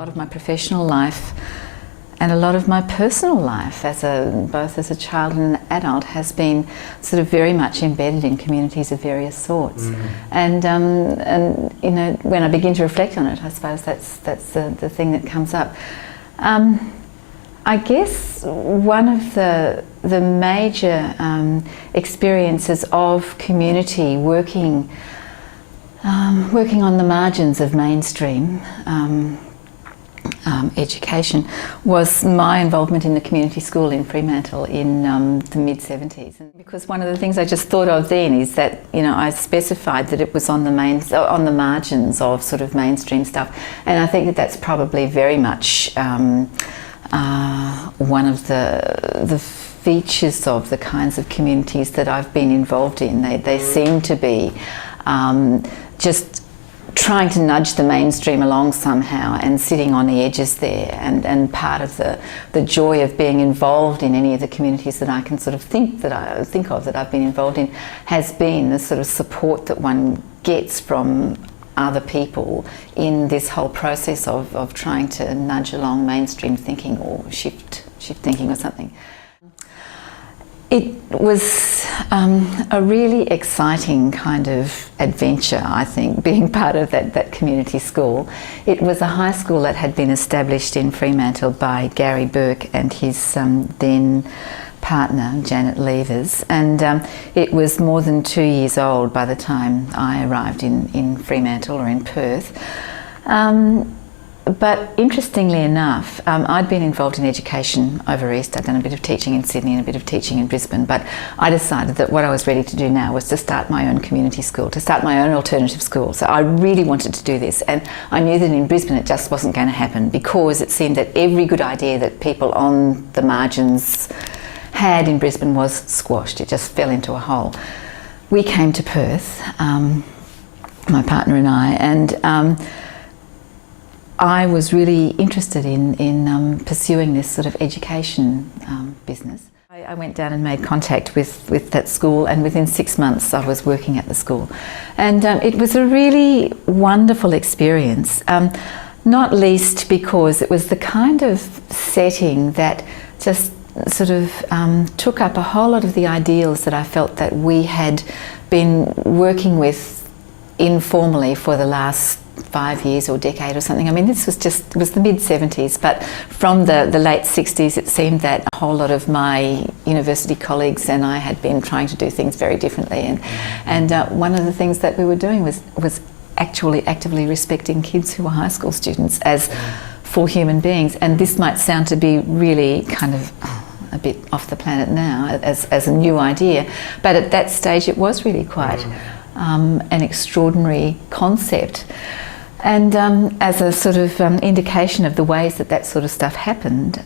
lot of my professional life and a lot of my personal life both as a child and an adult has been sort of very much embedded in communities of various sorts. And you know, when I begin to reflect on it, I suppose that's the thing that comes up. I guess one of the major experiences of community working on the margins of mainstream education was my involvement in the community school in Fremantle in the mid-70s. Because one of the things I just thought of then is that, you know, I specified that it was on the margins of sort of mainstream stuff, and I think that that's probably very much one of the features of the kinds of communities that I've been involved in. They seem to be just trying to nudge the mainstream along somehow and sitting on the edges there, and part of the joy of being involved in any of the communities that I can sort of think of that I've been involved in has been the sort of support that one gets from other people in this whole process of trying to nudge along mainstream thinking or shift thinking or something. It was a really exciting kind of adventure, I think, being part of that community school. It was a high school that had been established in Fremantle by Gary Burke and his then partner, Janet Levers, and it was more than 2 years old by the time I arrived in Fremantle or in Perth. But interestingly enough, I'd been involved in education over East. I'd done a bit of teaching in Sydney and a bit of teaching in Brisbane, but I decided that what I was ready to do now was to start my own community school, to start my own alternative school. So I really wanted to do this, and I knew that in Brisbane it just wasn't going to happen, because it seemed that every good idea that people on the margins had in Brisbane was squashed. It just fell into a hole. We came to Perth, my partner and I, and I was really interested in pursuing this sort of education business. I went down and made contact with that school, and within 6 months I was working at the school. And it was a really wonderful experience, not least because it was the kind of setting that just sort of took up a whole lot of the ideals that I felt that we had been working with informally for the last 5 years or decade or something. I mean, it was the mid-70s, but from the late 60s it seemed that a whole lot of my university colleagues and I had been trying to do things very differently, and one of the things that we were doing was actually actively respecting kids who were high school students as full human beings. And this might sound to be really kind of a bit off the planet now as a new idea, but at that stage it was really quite an extraordinary concept. And as a sort of indication of the ways that sort of stuff happened,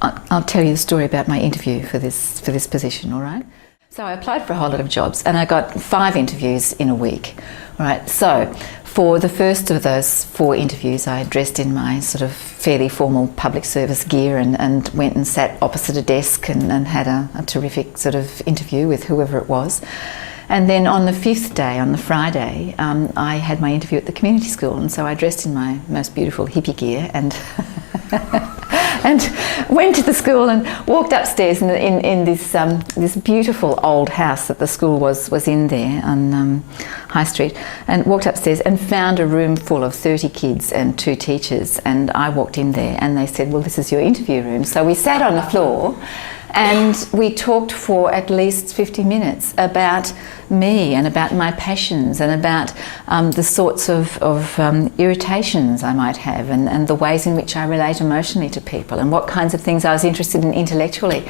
I'll tell you the story about my interview for this position, all right? So I applied for a whole lot of jobs, and I got 5 interviews in a week, all right? So for the first of those 4 interviews, I dressed in my sort of fairly formal public service gear and went and sat opposite a desk and had a terrific sort of interview with whoever it was. And then on the 5th day, on the Friday, I had my interview at the community school, and so I dressed in my most beautiful hippie gear and and went to the school and walked upstairs in this beautiful old house that the school was in there on High Street, and walked upstairs and found a room full of 30 kids and 2 teachers, and I walked in there and they said, well, this is your interview room. So we sat on the floor and we talked for at least 50 minutes about me and about my passions and about the sorts of irritations I might have, and the ways in which I relate emotionally to people, and what kinds of things I was interested in intellectually,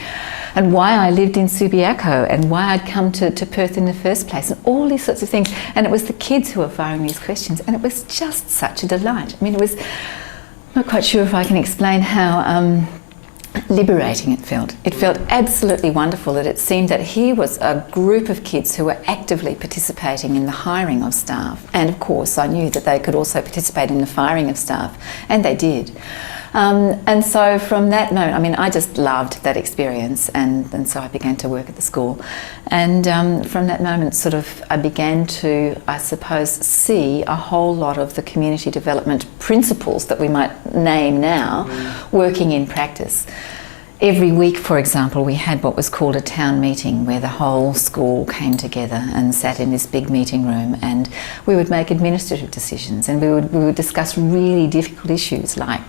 and why I lived in Subiaco, and why I'd come to Perth in the first place, and all these sorts of things. And it was the kids who were firing these questions, and it was just such a delight. I mean, it was, I'm not quite sure if I can explain how liberating it felt. It felt absolutely wonderful that it seemed that here was a group of kids who were actively participating in the hiring of staff, and of course I knew that they could also participate in the firing of staff, and they did. And so from that moment, I mean, I just loved that experience, and so I began to work at the school. And from that moment, sort of, I began to, I suppose, see a whole lot of the community development principles that we might name now working in practice. Every week, for example, we had what was called a town meeting, where the whole school came together and sat in this big meeting room, and we would make administrative decisions, and we would discuss really difficult issues like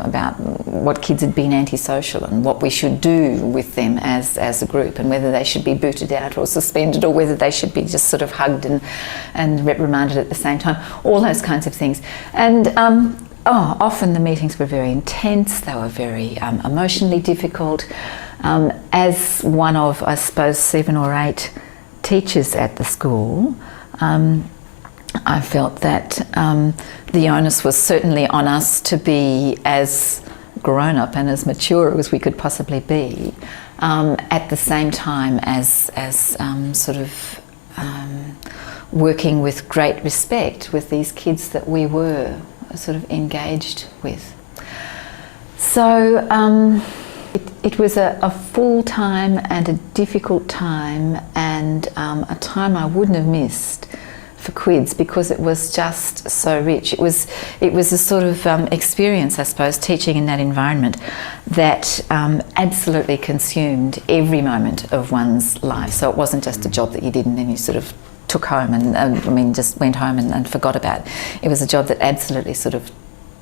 about what kids had been antisocial and what we should do with them as a group, and whether they should be booted out or suspended, or whether they should be just sort of hugged and reprimanded at the same time, all those kinds of things. And often the meetings were very intense, they were very emotionally difficult. As one of, I suppose, 7 or 8 teachers at the school, I felt that the onus was certainly on us to be as grown-up and as mature as we could possibly be, at the same time as sort of working with great respect with these kids that we were sort of engaged with. So it was a full time and a difficult time, and a time I wouldn't have missed for Quids, because it was just so rich. It was a sort of experience, I suppose, teaching in that environment that absolutely consumed every moment of one's life. So it wasn't just a job that you did and then you sort of took home and just went home and forgot about. It was a job that absolutely sort of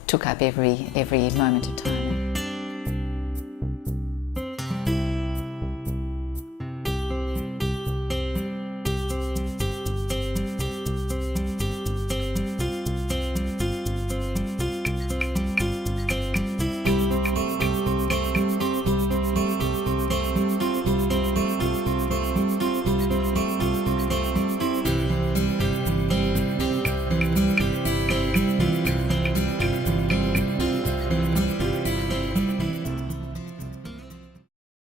took up every moment of time.